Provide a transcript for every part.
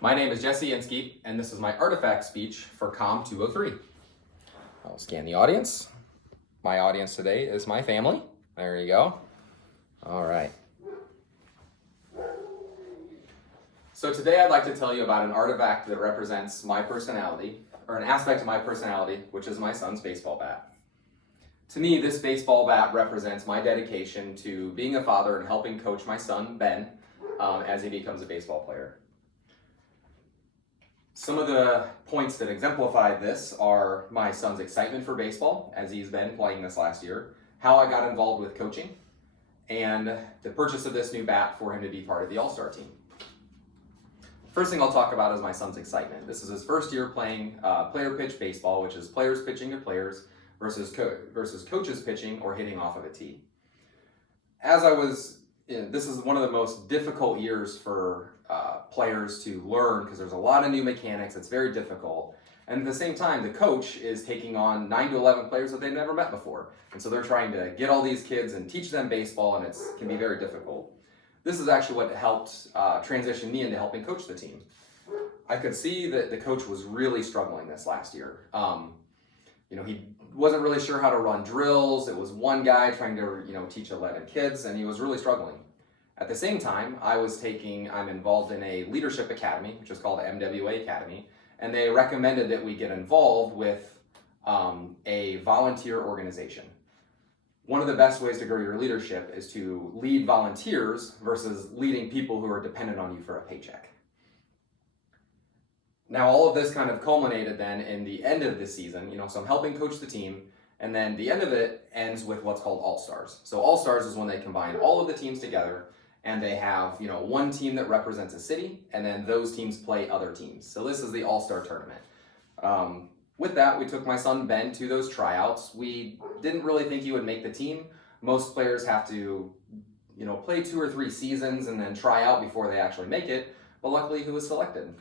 My name is Jesse Inskeep, and this is my artifact speech for COMM 203. I'll scan the audience. My audience today is my family. There you go. All right. So today I'd like to tell you about an artifact that represents my personality, or an aspect of my personality, which is my son's baseball bat. To me, this baseball bat represents my dedication to being a father and helping coach my son, Ben, as he becomes a baseball player. Some of the points that exemplify this are my son's excitement for baseball, as he's been playing this last year, how I got involved with coaching, and the purchase of this new bat for him to be part of the All-Star team. First thing I'll talk about is my son's excitement. This is his first year playing player pitch baseball, which is players pitching to players versus coaches pitching or hitting off of a tee. This is one of the most difficult years for players to learn because there's a lot of new mechanics. It's very difficult. And at the same time, the coach is taking on 9 to 11 players that they've never met before. And so they're trying to get all these kids and teach them baseball, and it can be very difficult. This is actually what helped transition me into helping coach the team. I could see that the coach was really struggling this last year. He wasn't really sure how to run drills. It was one guy trying to, teach 11 kids, and he was really struggling. At the same time, I'm involved in a leadership academy, which is called the MWA Academy, and they recommended that we get involved with a volunteer organization. One of the best ways to grow your leadership is to lead volunteers versus leading people who are dependent on you for a paycheck. Now, all of this kind of culminated then in the end of the season, so I'm helping coach the team, and then the end of it ends with what's called All-Stars. So All-Stars is when they combine all of the teams together, and they have, one team that represents a city, and then those teams play other teams. So this is the All-Star tournament. With that, we took my son Ben to those tryouts. We didn't really think he would make the team. Most players have to, play 2 or 3 seasons and then try out before they actually make it, but luckily he was selected.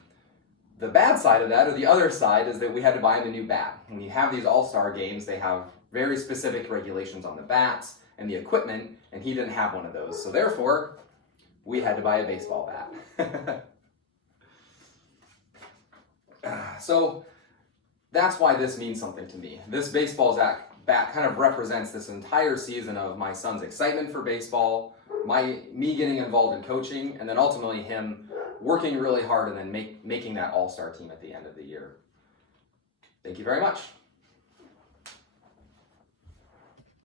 The bad side of that, or the other side, is that we had to buy him a new bat. When you have these all-star games, they have very specific regulations on the bats and the equipment, and he didn't have one of those. So therefore, we had to buy a baseball bat. So that's why this means something to me. This baseball bat kind of represents this entire season of my son's excitement for baseball, me getting involved in coaching, and then ultimately him working really hard and then making that all-star team at the end of the year. Thank you very much.